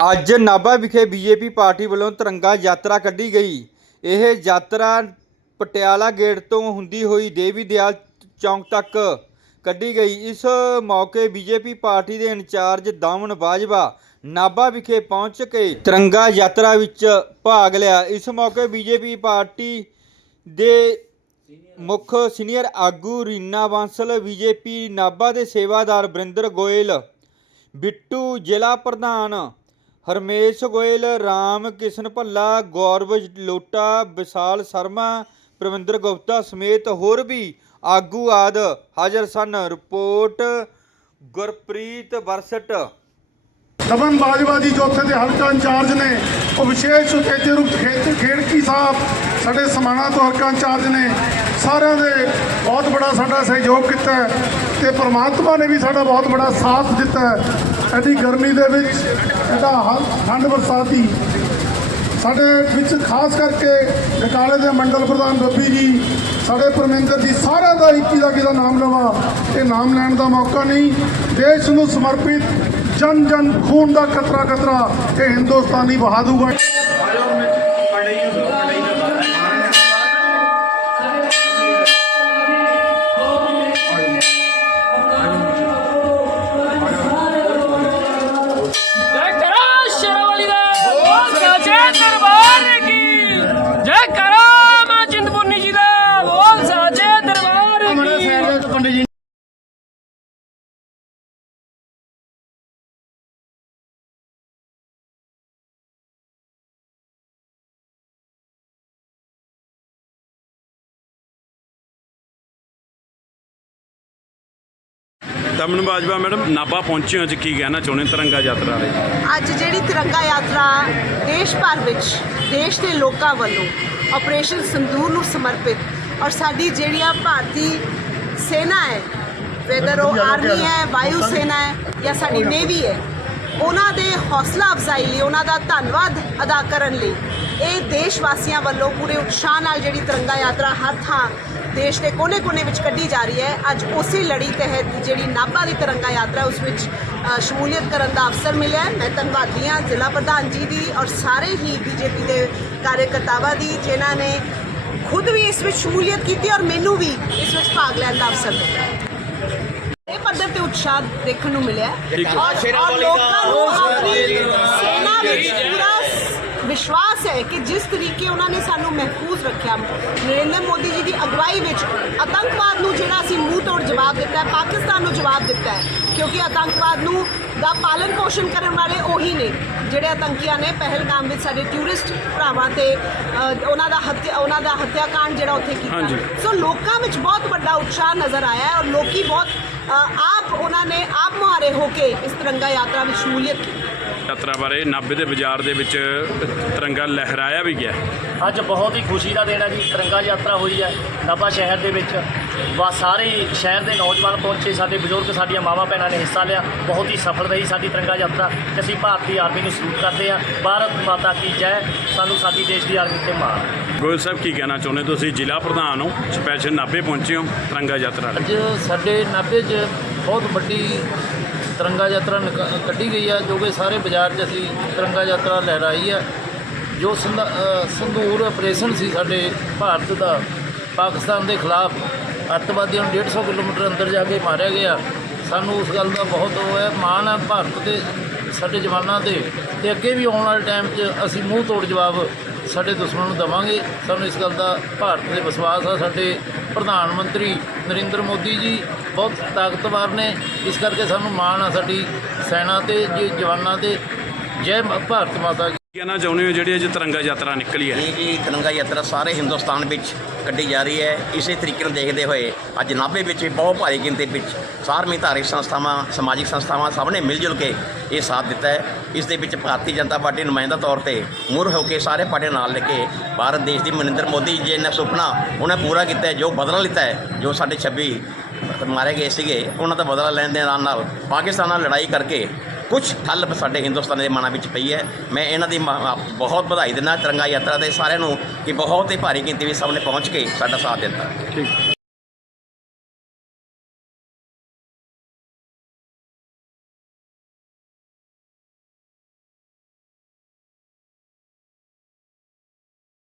ਅੱਜ ਨਾਭਾ ਵਿਖੇ BJP party ਵੱਲੋਂ ਤਿਰੰਗਾ ਯਾਤਰਾ ਕੱਢੀ ਗਈ। ਇਹ ਯਾਤਰਾ ਪਟਿਆਲਾ ਗੇਟ ਤੋਂ ਹੁੰਦੀ ਹੋਈ ਦੇਵੀ ਦਿਆਲ ਚੌਂਕ ਤੱਕ ਕੱਢੀ ਗਈ। ਇਸ ਮੌਕੇ ਬੀਜੇਪੀ ਪਾਰਟੀ ਦੇ ਇੰਚਾਰਜ ਦਾਮਨ ਬਾਜਵਾ ਨਾਭਾ ਵਿਖੇ ਪਹੁੰਚ ਕੇ ਤਿਰੰਗਾ ਯਾਤਰਾ ਵਿੱਚ ਭਾਗ ਲਿਆ। ਇਸ ਮੌਕੇ ਬੀਜੇਪੀ ਪਾਰਟੀ ਦੇ ਮੁੱਖ ਸੀਨੀਅਰ ਆਗੂ ਰੀਨਾ ਬਾਂਸਲ, ਬੀਜੇਪੀ ਨਾਭਾ ਦੇ ਸੇਵਾਦਾਰ ਬਰਿੰਦਰ ਗੋਇਲ, ਬਿੱਟੂ ਜ਼ਿਲ੍ਹਾ ਪ੍ਰਧਾਨ ਹਰਮੇਸ਼ ਗੋਇਲ, ਰਾਮ ਕਿਸ਼ਨ ਭੱਲਾ ਗੌਰਵ ਲੋਟਾ, ਵਿਸ਼ਾਲ ਸ਼ਰਮਾ, ਪ੍ਰਵਿੰਦਰ ਗੁਪਤਾ ਸਮੇਤ ਹੋਰ ਵੀ ਆਗੂ ਆਦ ਹਾਜ਼ਰ ਸਨ। ਰਿਪੋਰਟ, ਗੁਰਪ੍ਰੀਤ ਵਰਸਟ। ਦਮਨ ਬਾਜਵਾ ਜੀ, ਜੋ ਉੱਥੇ ਦੇ ਹਲਕਾ ਇੰਚਾਰਜ ਨੇ, ਉਹ ਵਿਸ਼ੇਸ਼ ਉਤੇਜੇ ਰੂਪ ਖੇੜਕੀ ਸਾਹਿਬ, ਸਾਡੇ ਸਮਾਣਾ ਤੋਂ ਹਲਕਾ ਇੰਚਾਰਜ ਨੇ, ਸਾਰਿਆਂ ਦੇ ਬਹੁਤ ਬੜਾ ਸਾਡਾ ਸਹਿਯੋਗ ਕੀਤਾ ਹੈ ਤੇ ਪ੍ਰਮਾਤਮਾ ਨੇ ਵੀ ਸਾਡਾ ਬਹੁਤ ਬੜਾ ਸਾਥ ਦਿੱਤਾ ਐਡੀ ਗਰਮੀ ਦੇ ਵਿੱਚ ਐਡਾ ਹ- ਠੰਡ ਬਰਸਾਤੀ। ਸਾਡੇ ਵਿੱਚ ਖਾਸ ਕਰਕੇ ਬਕਾਲੇ ਦੇ ਮੰਡਲ ਪ੍ਰਧਾਨ ਬੱਬੀ ਜੀ, ਸਾਡੇ ਪਰਮਿੰਦਰ ਜੀ, ਸਾਰਿਆਂ ਦਾ ਇੱਕੀ ਦਾ ਕਿਹਦਾ ਨਾਮ ਲਵਾਂ, ਇਹ ਨਾਮ ਲੈਣ ਦਾ ਮੌਕਾ ਨਹੀਂ। ਦੇਸ਼ ਨੂੰ ਸਮਰਪਿਤ ਜਨ ਜਨ ਖੂਨ ਦਾ ਕਤਰਾ ਕਤਰਾ ਇਹ ਹਿੰਦੁਸਤਾਨੀ ਬਹਾ ਦਮਨ ਬਾਜਵਾ ਮੈਡਮ ਨਾਭਾ ਪਹੁੰਚੇ ਹੋ ਅੱਜ ਕੀ ਕਹਿਣਾ ਚਾਹੁੰਦੇ ਤਿਰੰਗਾ ਯਾਤਰਾ ਲਈ ਅੱਜ ਜਿਹੜੀ ਤਿਰੰਗਾ ਯਾਤਰਾ ਦੇਸ਼ ਭਰ ਵਿੱਚ ਦੇਸ਼ ਦੇ ਲੋਕਾਂ ਵੱਲੋਂ ਆਪਰੇਸ਼ਨ ਸੰਦੂਰ ਨੂੰ ਸਮਰਪਿਤ ਔਰ ਸਾਡੀ ਜਿਹੜੀਆਂ ਭਾਰਤੀ ਸੈਨਾ ਹੈ ਵੈਦਰ ਉਹ ਆਰਮੀ ਹੈ ਵਾਯੂ ਸੈਨਾ ਹੈ ਜਾਂ ਸਾਡੀ ਨੇਵੀ ਹੈ ਉਹਨਾਂ ਦੇ ਹੌਸਲਾ ਅਫਜ਼ਾਈ ਲਈ, ਉਹਨਾਂ ਦਾ ਧੰਨਵਾਦ ਅਦਾ ਕਰਨ ਲਈ, ਇਹ ਦੇਸ਼ ਵਾਸੀਆਂ ਵੱਲੋਂ ਪੂਰੇ ਉਤਸ਼ਾਹ ਨਾਲ ਜਿਹੜੀ ਤਿਰੰਗਾ ਯਾਤਰਾ ਹਰ ਥਾਂ ਦੇਸ਼ ਦੇ ਕੋਨੇ-ਕੋਨੇ ਵਿੱਚ ਕੱਢੀ ਜਾ ਰਹੀ ਹੈ, ਅੱਜ ਉਸੇ ਲੜੀ ਤਹਿਤ ਜਿਹੜੀ ਨਾਭਾ ਦੀ ਤਿਰੰਗਾ ਯਾਤਰਾ ਉਸ ਵਿੱਚ ਸ਼ਮੂਲੀਅਤ ਕਰਨ ਦਾ ਅਵਸਰ ਮਿਲਿਆ ਮੈਂ ਧੰਨਵਾਦੀ ਹਾਂ ਜ਼ਿਲ੍ਹਾ ਪ੍ਰਧਾਨ ਜੀ ਦੀ ਔਰ ਸਾਰੇ ਹੀ ਬੀਜੇਪੀ ਦੇ ਕਾਰਜਕਰਤਾਵਾਂ ਦੀ, ਜਿਨ੍ਹਾਂ ਨੇ ਖੁਦ ਵੀ ਇਸ ਵਿੱਚ ਸ਼ਮੂਲੀਅਤ ਕੀਤੀ ਔਰ ਮੈਨੂੰ ਵੀ ਇਸ ਵਿੱਚ ਭਾਗ ਲੈਣ ਦਾ ਅਵਸਰ ਮਿਲਿਆ ਉਤਸ਼ਾਹ ਦੇਖਣ ਨੂੰ ਮਿਲਿਆ। ਔਰ ਲੋਕਾਂ ਨੂੰ ਆਪਣੀ ਸੈਨਾ ਵਿੱਚ ਪੂਰਾ ਵਿਸ਼ਵਾਸ ਹੈ ਕਿ ਜਿਸ ਤਰੀਕੇ ਉਹਨਾਂ ਨੇ ਸਾਨੂੰ ਮਹਿਫੂਜ਼ ਰੱਖਿਆ ਨਰਿੰਦਰ ਮੋਦੀ ਜੀ ਦੀ ਅਗਵਾਈ ਵਿੱਚ ਆਤੰਕਵਾਦ ਨੂੰ ਜਿਹੜਾ ਅਸੀਂ ਮੂੰਹ ਤੋੜ ਜਵਾਬ ਦਿੱਤਾ ਹੈ ਪਾਕਿਸਤਾਨ ਨੂੰ ਜਵਾਬ ਦਿੱਤਾ ਹੈ ਕਿਉਂਕਿ ਆਤੰਕਵਾਦ ਨੂੰ ਦਾ ਪਾਲਣ ਪੋਸ਼ਣ ਕਰਨ ਵਾਲੇ ਉਹੀ ਨੇ ਜਿਹੜੇ ਆਤੰਕੀਆਂ ਨੇ ਪਹਿਲਗਾਮ ਵਿੱਚ ਸਾਡੇ ਟੂਰਿਸਟ ਭਰਾਵਾਂ ਤੇ ਉਹਨਾਂ ਦਾ ਹੱਤਿਆ ਉਹਨਾਂ ਦਾ ਹੱਤਿਆਕਾਂਡ ਜਿਹੜਾ ਉੱਥੇ। ਕੀਤਾ ਸੋ ਲੋਕਾਂ ਵਿੱਚ ਬਹੁਤ ਵੱਡਾ ਉਤਸ਼ਾਹ ਨਜ਼ਰ ਆਇਆ ਹੈ ਔਰ ਲੋਕੀ ਬਹੁਤ ਆਪ ਉਹਨਾਂ ਨੇ ਆਪ ਮੁਹਾਰੇ ਹੋ ਕੇ ਇਸ ਤਿਰੰਗਾ ਯਾਤਰਾ ਵਿੱਚ ਸ਼ਮੂਲੀਅਤ ਕੀਤੀ ਯਾਤਰਾ ਬਾਰੇ ਨਾਭੇ ਦੇ ਬਾਜ਼ਾਰ ਦੇ ਵਿੱਚ ਤਿਰੰਗਾ ਲਹਿਰਾਇਆ ਵੀ ਗਿਆ। ਅੱਜ ਬਹੁਤ ਹੀ ਖੁਸ਼ੀ ਦਾ ਦਿਨ ਹੈ ਜੀ ਤਿਰੰਗਾ ਯਾਤਰਾ ਹੋਈ ਹੈ ਨਾਭਾ ਸ਼ਹਿਰ ਦੇ ਵਿੱਚ। ਵਾ ਸਾਰੇ ਸ਼ਹਿਰ ਦੇ ਨੌਜਵਾਨ ਪਹੁੰਚੇ ਸਾਡੇ ਬਜ਼ੁਰਗ ਸਾਡੀਆਂ ਮਾਵਾਂ ਭੈਣਾਂ ਨੇ ਹਿੱਸਾ ਲਿਆ। ਬਹੁਤ ਹੀ ਸਫਲ ਰਹੀ ਸਾਡੀ ਤਿਰੰਗਾ ਯਾਤਰਾ ਤੇ ਅਸੀਂ ਭਾਰਤੀ ਆਰਮੀ ਨੂੰ ਸਲੂਟ ਕਰਦੇ ਹਾਂ। ਭਾਰਤ ਮਾਤਾ ਕੀ ਜੈ ਸਾਨੂੰ ਸਾਡੀ ਦੇਸ਼ ਦੀ ਆਰਮੀ ਤੇ ਮਾਣ। ਗੋਇਲ ਸਾਹਿਬ ਕੀ ਕਹਿਣਾ ਚਾਹੁੰਦੇ? ਤੁਸੀਂ ਜ਼ਿਲ੍ਹਾ ਪ੍ਰਧਾਨ ਹੋ ਸਪੈਸ਼ਲ ਨਾਭੇ ਪਹੁੰਚੇ ਹੋ ਤਿਰੰਗਾ ਯਾਤਰਾ ਲਈ। ਅੱਜ ਸਾਡੇ ਨਾਭੇ 'ਚ ਬਹੁਤ ਵੱਡੀ ਤਿਰੰਗਾ ਯਾਤਰਾ ਨਿਕ- ਕੱਢੀ ਗਈ ਹੈ ਜੋ ਕਿ ਸਾਰੇ ਬਾਜ਼ਾਰ 'ਚ ਅਸੀਂ ਤਿਰੰਗਾ ਯਾਤਰਾ ਲਹਿਰਾਈ ਹੈ ਜੋ ਸੰਦਾ- ਅ, ਸੰਧੂਰ ਆਪਰੇਸ਼ਨ ਸੀ ਸਾਡੇ ਭਾਰਤ ਦਾ ਪਾਕਿਸਤਾਨ ਦੇ ਖਿਲਾਫ ਅੱਤਵਾਦੀਆਂ ਨੂੰ 150 ਕਿਲੋਮੀਟਰ ਅੰਦਰ ਜਾ ਕੇ ਮਾਰਿਆ ਗਿਆ। ਸਾਨੂੰ ਉਸ ਗੱਲ ਦਾ ਬਹੁਤ ਉਹ ਹੈ ਮਾਣ ਹੈ ਭਾਰਤ ਦੇ ਸਾਡੇ ਜਵਾਨਾਂ ਦੇ ਤੇ ਅੱਗੇ ਵੀ ਆਉਣ ਵਾਲੇ ਟਾਈਮ 'ਚ ਅਸੀਂ ਮੂੰਹ ਤੋੜ ਜਵਾਬ ਸਾਡੇ ਦੁਸ਼ਮਣ ਨੂੰ ਦਵਾਂਗੇ। ਸਾਨੂੰ ਇਸ ਗੱਲ ਦਾ ਭਾਰਤ ਦੇ ਵਿਸ਼ਵਾਸ ਆ। ਸਾਡੇ ਪ੍ਰਧਾਨ ਮੰਤਰੀ ਨਰਿੰਦਰ ਮੋਦੀ ਜੀ ਬਹੁਤ ਤਾਕਤਵਰ ਨੇ। ਇਸ ਕਰਕੇ ਸਾਨੂੰ ਮਾਣ ਆ ਸਾਡੀ ਸੈਨਾ ਤੇ, ਜੇ ਜਵਾਨਾਂ ਤੇ। ਜੈ ਭਾਰਤ ਮਾਤਾ ਕੀ ਕਹਿਣਾ ਚਾਹੁੰਦੇ ਹੋ ਜਿਹੜੀ ਅੱਜ ਤਿਰੰਗਾ ਯਾਤਰਾ ਨਿਕਲੀ ਹੈ? ਇਹ ਜੀ, ਤਿਰੰਗਾ ਯਾਤਰਾ ਸਾਰੇ ਹਿੰਦੁਸਤਾਨ ਵਿੱਚ ਕੱਢੀ ਜਾ ਰਹੀ ਹੈ। ਇਸੇ ਤਰੀਕੇ ਨੂੰ ਦੇਖਦੇ ਹੋਏ ਅੱਜ ਨਾਭੇ ਵਿੱਚ ਵੀ ਬਹੁਤ ਭਾਰੀ ਗਿਣਤੀ ਵਿੱਚ ਸਾਰਵੀਂ ਧਾਰਮਿਕ ਸੰਸਥਾਵਾਂ, ਸਮਾਜਿਕ ਸੰਸਥਾਵਾਂ ਸਭ ਨੇ ਮਿਲ ਜੁਲ ਕੇ ਇਹ ਸਾਥ ਦਿੱਤਾ ਹੈ। ਇਸ ਦੇ ਵਿੱਚ ਭਾਰਤੀ ਜਨਤਾ ਪਾਰਟੀ ਨੁਮਾਇੰਦਾ ਤੌਰ ਤੇ ਮੁਰ ਹੋ ਕੇ ਸਾਰੇ ਪਾਰਟੀਆਂ ਨਾਲ ਲੈ ਕੇ ਭਾਰਤ ਦੇਸ਼ ਦੀ ਮਨਿੰਦਰ ਮੋਦੀ ਜੀ ਨੇ ਸੁਪਨਾ ਉਹਨੇ ਪੂਰਾ ਕੀਤਾ ਜੋ ਬਦਲਾ ਲਿੱਤਾ ਹੈ, ਜੋ ਸਾਡੇ 26 ਮਾਰੇ ਗਏ ਸੀਗੇ, ਉਹਨਾਂ ਦਾ ਬਦਲਾ ਲੈਣ ਦੇ ਨਾਲ ਨਾਲ ਪਾਕਿਸਤਾਨ ਨਾਲ ਲੜਾਈ ਕਰਕੇ ਕੁਝ ਠੱਲ ਸਾਡੇ ਹਿੰਦੁਸਤਾਨ ਦੇ ਮਨਾਂ ਵਿੱਚ ਪਈ ਹੈ। ਮੈਂ ਇਹਨਾਂ ਦੀ ਮ- ਬਹੁਤ ਵਧਾਈ ਦਿੰਦਾ, ਤਿਰੰਗਾ ਯਾਤਰਾ ਦੇ ਸਾਰਿਆਂ ਨੂੰ ਕਿ ਬਹੁਤ ਹੀ ਭਾਰੀ ਗਿਣਤੀ ਵਿੱਚ ਸਭ ਨੇ ਪਹੁੰਚ ਕੇ ਸਾਡਾ ਸਾਥ ਦਿੱਤਾ। ਠੀਕ।